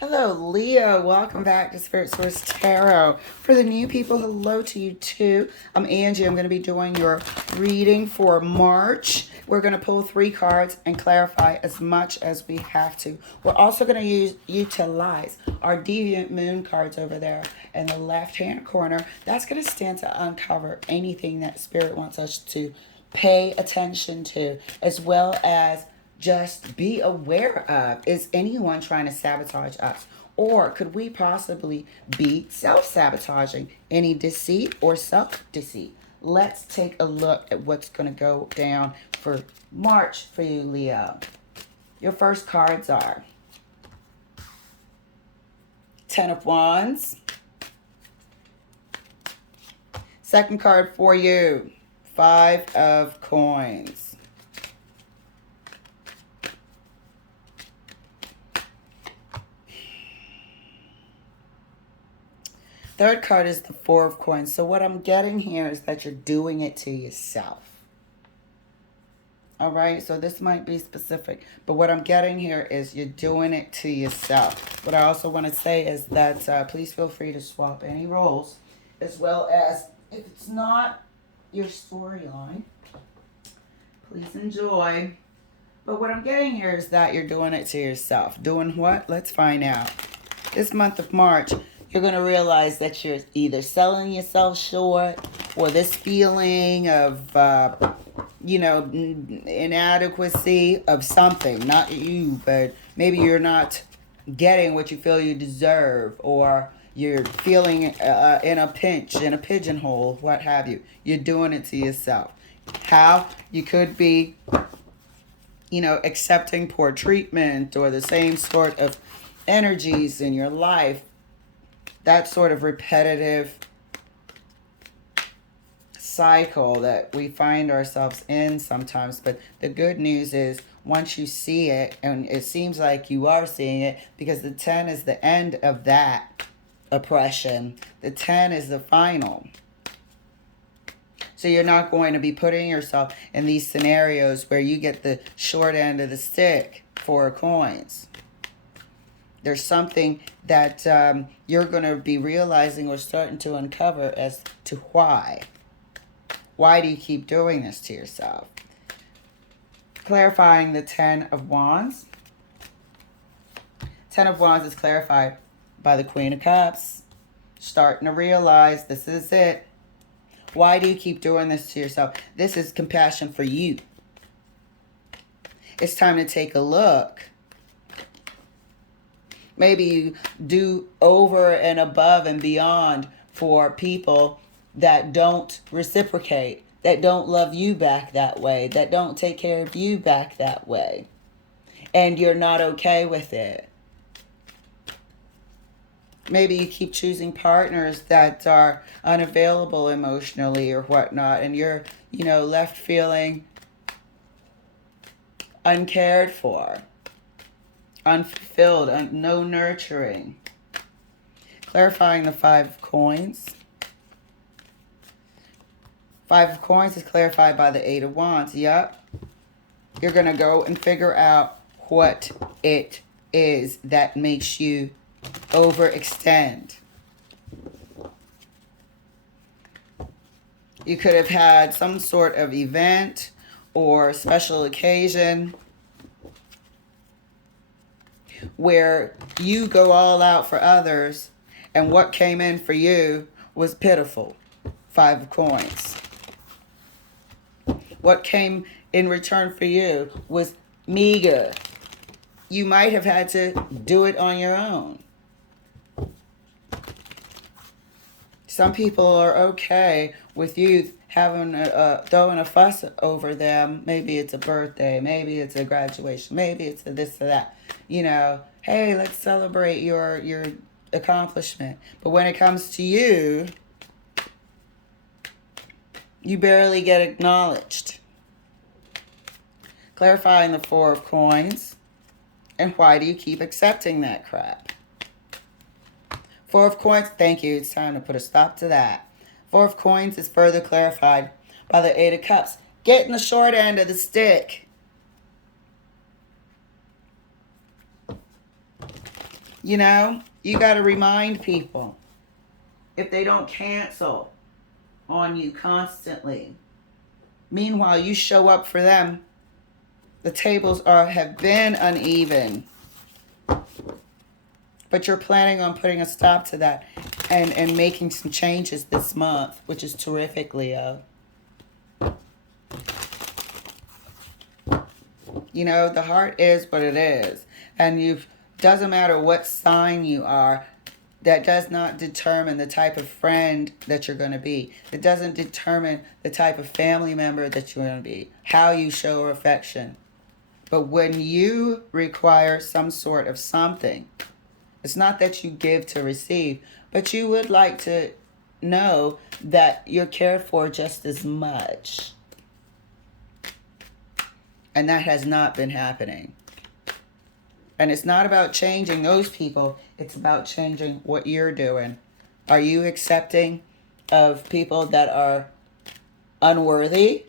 Hello, Leo. Welcome back to Spirit Source Tarot. For the new people, hello to you too. I'm Angie. I'm going to be doing your reading for March. We're going to pull 3 cards and clarify as much as we have to. We're also going to utilize our Deviant Moon cards over there in the left-hand corner. That's going to stand to uncover anything that Spirit wants us to pay attention to, as well as just be aware of. Is anyone trying to sabotage us? Or could we possibly be self sabotaging? Any deceit or self deceit? Let's take a look at what's going to go down for March for you, Leo. Your first cards are Ten of Wands. Second card for you, Five of Coins. Third card is the Four of Coins. So what I'm getting here is that you're doing it to yourself. All right, so this might be specific, but what I'm getting here is you're doing it to yourself. What I also want to say is that please feel free to swap any roles, as well as if it's not your storyline, please enjoy. But what I'm getting here is that you're doing it to yourself. Doing what? Let's find out. This month of March, you're going to realize that you're either selling yourself short, or this feeling of, inadequacy of something. Not you, but maybe you're not getting what you feel you deserve, or you're feeling in a pinch, in a pigeonhole, what have you. You're doing it to yourself. How? You could be, accepting poor treatment or the same sort of energies in your life. That sort of repetitive cycle that we find ourselves in sometimes. But the good news is once you see it, and it seems like you are seeing it, because the 10 is the end of that oppression. The 10 is the final. So you're not going to be putting yourself in these scenarios where you get the short end of the stick, 4 coins. There's something that you're going to be realizing or starting to uncover as to why. Why do you keep doing this to yourself? Clarifying the 10 of Wands. 10 of Wands is clarified by the Queen of Cups. Starting to realize this is it. Why do you keep doing this to yourself? This is compassion for you. It's time to take a look. Maybe you do over and above and beyond for people that don't reciprocate, that don't love you back that way, that don't take care of you back that way. And you're not okay with it. Maybe you keep choosing partners that are unavailable emotionally or whatnot, and you're, left feeling uncared for, unfulfilled, no nurturing. Clarifying the 5 of Coins. 5 of Coins is clarified by the 8 of Wands. Yep. You're going to go and figure out what it is that makes you overextend. You could have had some sort of event or special occasion where you go all out for others, and what came in for you was pitiful. 5 of Coins. What came in return for you was meager. You might have had to do it on your own. Some people are okay with you having throwing a fuss over them. Maybe it's a birthday, maybe it's a graduation, maybe it's a this or that. Hey, let's celebrate your accomplishment. But when it comes to you, you barely get acknowledged. Clarifying the 4 of Coins. And why do you keep accepting that crap? 4 of Coins, thank you. It's time to put a stop to that. 4 of Coins is further clarified by the 8 of Cups. Getting the short end of the stick. You know, you got to remind people if they don't cancel on you constantly. Meanwhile, you show up for them. The tables have been uneven, but you're planning on putting a stop to that and making some changes this month, which is terrific, Leo. You know, the heart is what it is. And you doesn't matter what sign you are, that does not determine the type of friend that you're going to be. It doesn't determine the type of family member that you're going to be, how you show affection. But when you require some sort of something, it's not that you give to receive, but you would like to know that you're cared for just as much. And that has not been happening. And it's not about changing those people. It's about changing what you're doing. Are you accepting of people that are unworthy?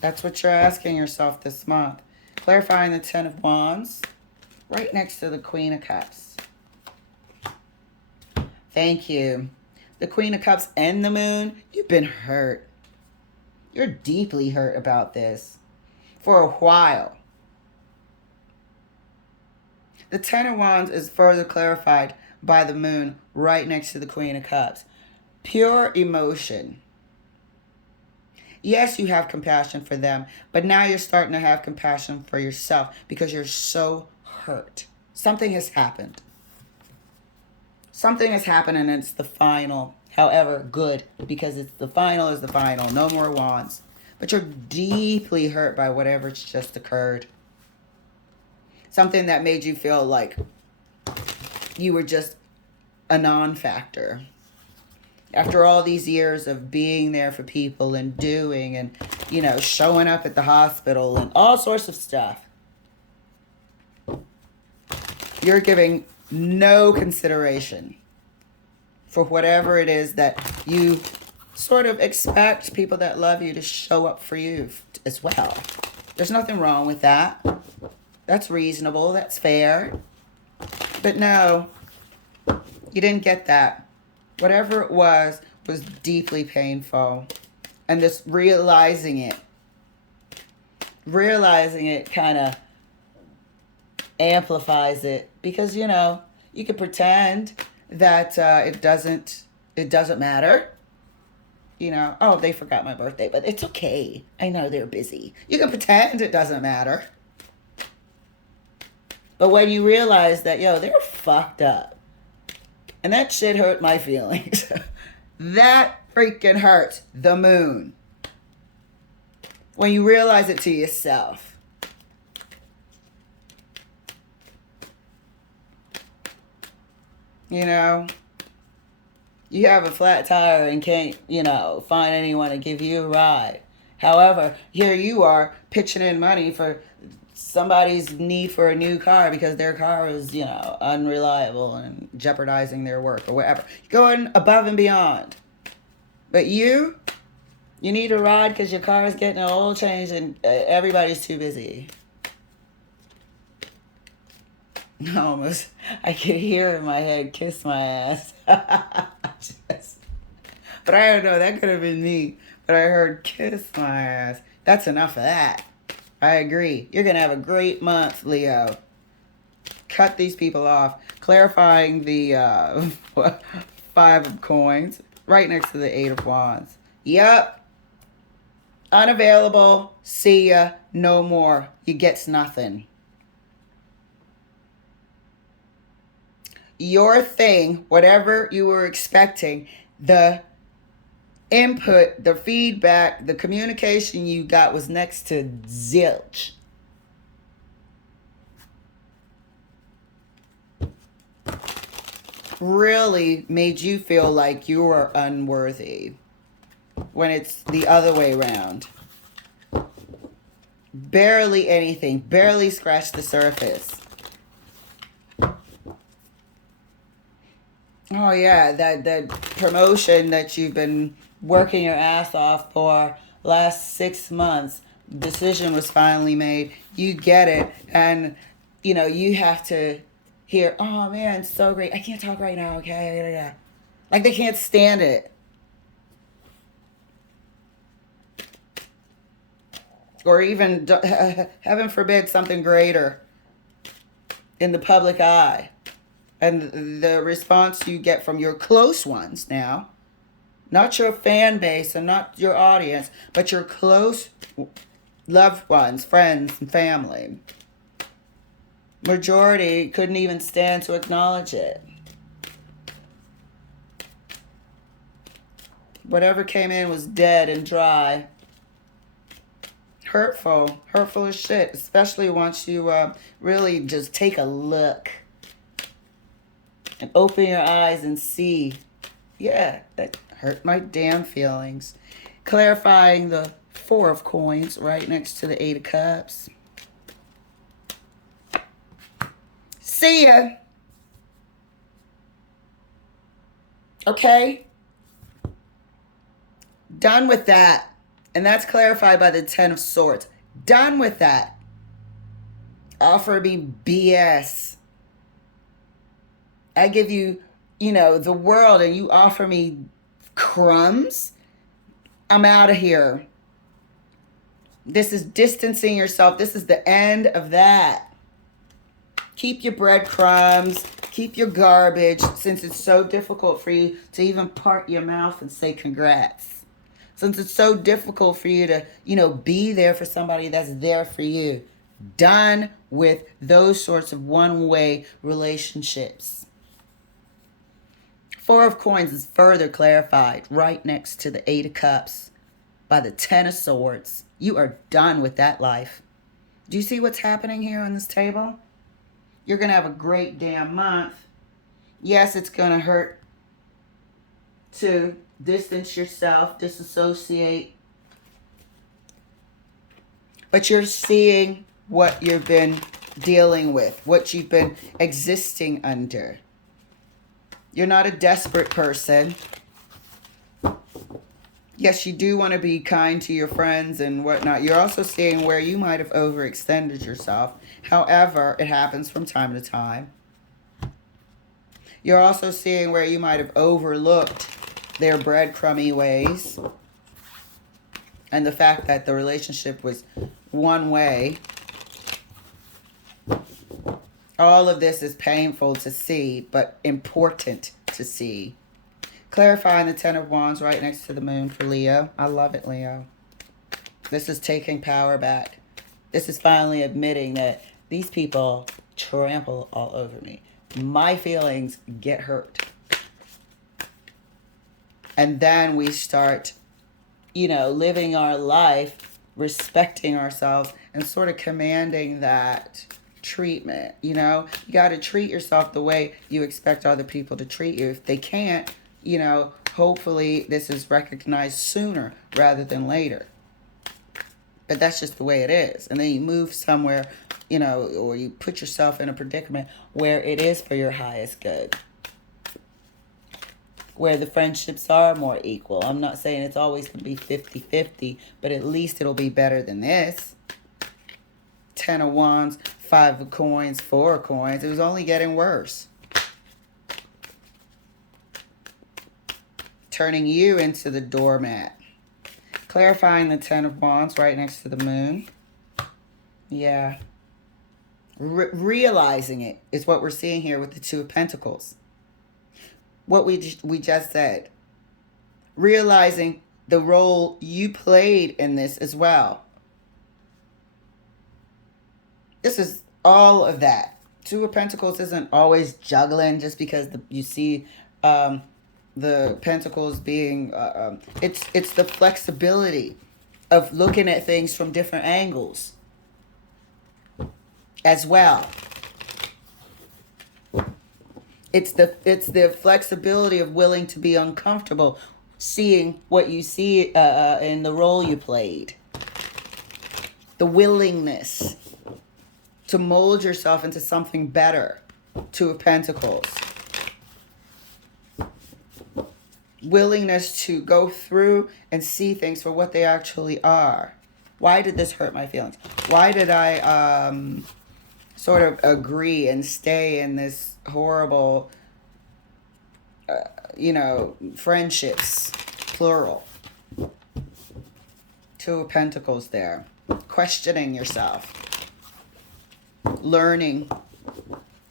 That's what you're asking yourself this month. Clarifying the Ten of Wands right next to the Queen of Cups. Thank you. The Queen of Cups and the Moon, you've been hurt. You're deeply hurt about this for a while. The Ten of Wands is further clarified by the Moon right next to the Queen of Cups. Pure emotion. Yes, you have compassion for them, but now you're starting to have compassion for yourself because you're so hurt. Something has happened. Something has happened and it's the final. However, good, because it's the final is the final. No more wands. But you're deeply hurt by whatever's just occurred. Something that made you feel like you were just a non-factor. After all these years of being there for people and doing and, you know, showing up at the hospital and all sorts of stuff, you're giving no consideration for whatever it is that you sort of expect people that love you to show up for you as well. There's nothing wrong with that. That's reasonable. That's fair. But no, you didn't get that. Whatever it was deeply painful. And just realizing it kind of amplifies it. Because, you know, you could pretend that it doesn't matter. You know, oh, they forgot my birthday, but it's okay. I know they're busy. You can pretend it doesn't matter. But when you realize that, yo, they're fucked up. And that shit hurt my feelings. That freaking hurts the Moon. When you realize it to yourself. You know, you have a flat tire and can't, you know, find anyone to give you a ride. However, here you are pitching in money for somebody's need for a new car because their car is, you know, unreliable and jeopardizing their work or whatever. You're going above and beyond. But you need a ride because your car is getting an oil change and everybody's too busy. Almost, I could hear in my head, kiss my ass. But I don't know, that could have been me. But I heard, kiss my ass. That's enough of that. I agree. You're going to have a great month, Leo. Cut these people off. Clarifying the 5 of coins right next to the 8 of wands. Yep. Unavailable. See ya. No more. You gets nothing. Your thing, whatever you were expecting, the input, the feedback, the communication you got was next to zilch. Really made you feel like you were unworthy when it's the other way around. Barely anything, barely scratched the surface. Oh yeah, that promotion that you've been working your ass off for last 6 months decision was finally made. You get it. And, you have to hear, oh man, so great. I can't talk right now, okay? Yeah. Like they can't stand it. Or even, heaven forbid, something greater in the public eye. And the response you get from your close ones now, not your fan base and not your audience, but your close loved ones, friends, and family. Majority couldn't even stand to acknowledge it. Whatever came in was dead and dry. Hurtful as shit, especially once you really just take a look and open your eyes and see, yeah, that hurt my damn feelings. Clarifying the 4 of coins right next to the 8 of cups. See ya. Okay? Done with that. And that's clarified by the 10 of swords. Done with that. Offer me BS. I give you, the world and you offer me crumbs. I'm out of here. This is distancing yourself. This is the end of that. Keep your breadcrumbs. Keep your garbage, since it's so difficult for you to even part your mouth and say congrats. Since it's so difficult for you to, be there for somebody that's there for you. Done with those sorts of one-way relationships. 4 of coins is further clarified right next to the 8 of cups by the 10 of swords. You are done with that life. Do you see what's happening here on this table? You're going to have a great damn month. Yes, it's going to hurt to distance yourself, disassociate. But you're seeing what you've been dealing with, what you've been existing under. You're not a desperate person. Yes, you do want to be kind to your friends and whatnot. You're also seeing where you might have overextended yourself. However, it happens from time to time. You're also seeing where you might have overlooked their breadcrumby ways. And the fact that the relationship was one way. All of this is painful to see, but important to see. Clarifying the 10 of Wands right next to the moon for Leo. I love it, Leo. This is taking power back. This is finally admitting that these people trample all over me. My feelings get hurt. And then we start, living our life, respecting ourselves, and sort of commanding that treatment. You got to treat yourself the way you expect other people to treat you. If they can't, hopefully this is recognized sooner rather than later. But that's just the way it is. And then you move somewhere, or you put yourself in a predicament where it is for your highest good. Where the friendships are more equal. I'm not saying it's always going to be 50-50, but at least it'll be better than this. 10 of Wands, 5 of coins, 4 of coins. It was only getting worse. Turning you into the doormat. Clarifying the 10 of Wands right next to the moon. Yeah. Realizing it is what we're seeing here with the 2 of Pentacles. What we just said. Realizing the role you played in this as well. This is all of that. 2 of Pentacles isn't always juggling just because you see the Pentacles being... it's the flexibility of looking at things from different angles as well. It's the flexibility of willing to be uncomfortable, seeing what you see in the role you played. The willingness to mold yourself into something better. 2 of Pentacles. Willingness to go through and see things for what they actually are. Why did this hurt my feelings? Why did I sort of agree and stay in this horrible, friendships, plural? Two of Pentacles there. Questioning yourself. Learning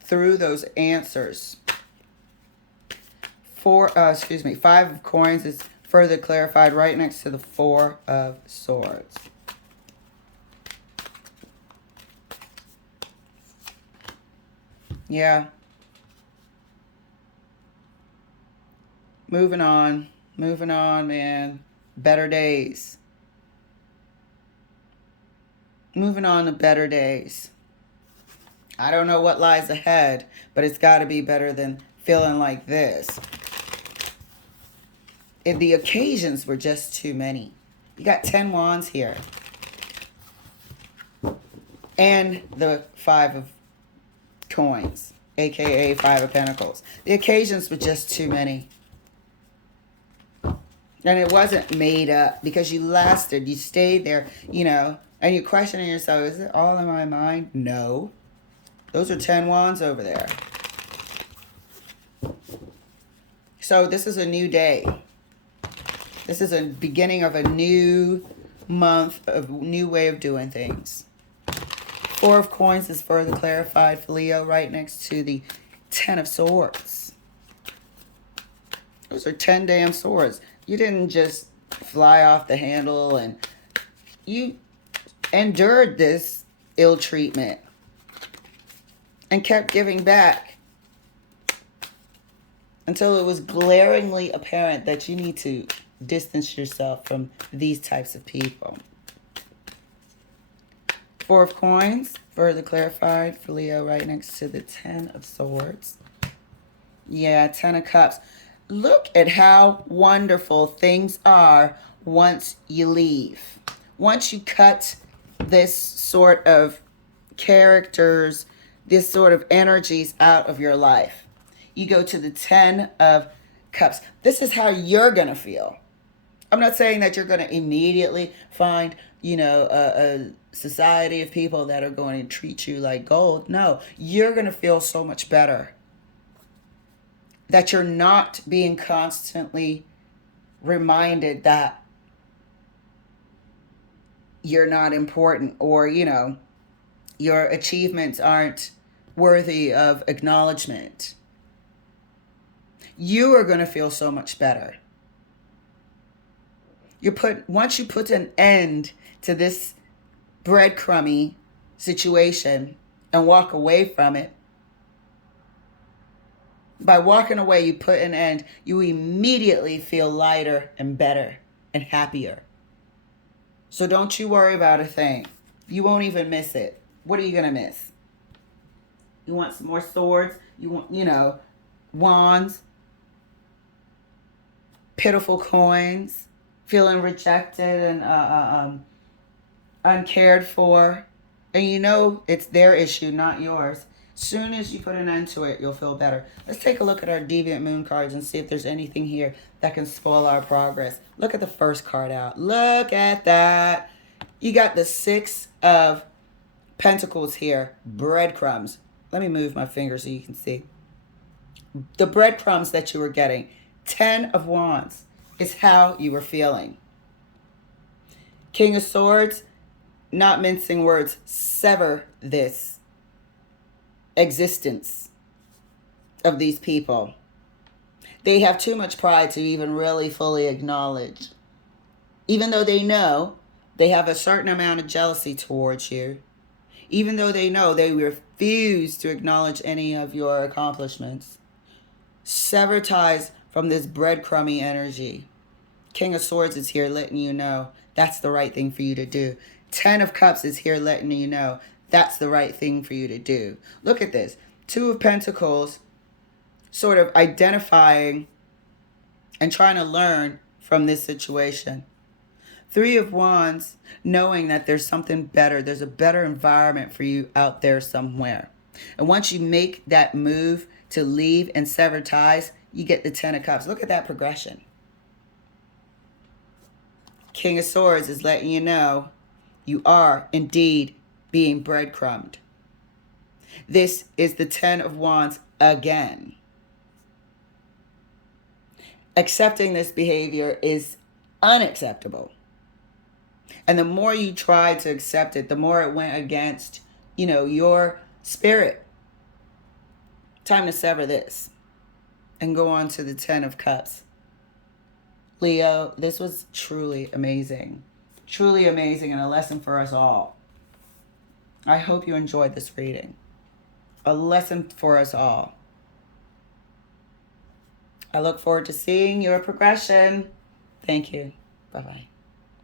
through those answers. Five of Coins is further clarified right next to the Four of Swords. Yeah. Moving on, man. Better days. Moving on to better days. I don't know what lies ahead, but it's got to be better than feeling like this. And the occasions were just too many. You got 10 wands here. And the 5 of coins, aka 5 of pentacles. The occasions were just too many. And it wasn't made up because you lasted. You stayed there, and you're questioning yourself, is it all in my mind? No. Those are 10 wands over there. So this is a new day. This is a beginning of a new month, a new way of doing things. 4 of Coins is further clarified for Leo right next to the 10 of Swords. Those are 10 damn swords. You didn't just fly off the handle, and you endured this ill treatment and kept giving back until it was glaringly apparent that you need to distance yourself from these types of people. 4 of Coins, further clarified for Leo right next to the 10 of Swords. Yeah, 10 of Cups. Look at how wonderful things are once you leave. Once you cut this sort of characters, this sort of energies out of your life. You go to the 10 of Cups. This is how you're going to feel. I'm not saying that you're going to immediately find, a society of people that are going to treat you like gold. No, you're going to feel so much better. That you're not being constantly reminded that you're not important, or, your achievements aren't worthy of acknowledgement. You are going to feel so much better. Once you put an end to this breadcrumby situation and walk away from it, by walking away, you put an end. You immediately feel lighter and better and happier. So don't you worry about a thing. You won't even miss it. What are you going to miss? You want some more swords? You want, wands? Pitiful coins? Feeling rejected and uncared for? And it's their issue, not yours. Soon as you put an end to it, you'll feel better. Let's take a look at our Deviant Moon cards and see if there's anything here that can spoil our progress. Look at the first card out. Look at that. You got the 6 of Pentacles here. Breadcrumbs. Let me move my finger so you can see. The breadcrumbs that you were getting. 10 of Wands is how you were feeling. King of Swords, not mincing words, sever this existence of these people. They have too much pride to even really fully acknowledge. Even though they know they have a certain amount of jealousy towards you. Even though they know they refuse to acknowledge any of your accomplishments. Sever ties from this breadcrumby energy. King of Swords is here letting you know that's the right thing for you to do. 10 of Cups is here letting you know that's the right thing for you to do. Look at this. 2 of Pentacles sort of identifying and trying to learn from this situation. 3 of Wands knowing that there's something better. There's a better environment for you out there somewhere. And once you make that move to leave and sever ties, you get the 10 of Cups. Look at that progression. King of Swords is letting you know You are indeed being breadcrumbed. This is the Ten of Wands again. Accepting this behavior is unacceptable. And the more you try to accept it, the more it went against, your spirit. Time to sever this and go on to the Ten of Cups. Leo, this was truly amazing. Truly amazing and a lesson for us all. I hope you enjoyed this reading. A lesson for us all. I look forward to seeing your progression. Thank you. Bye-bye.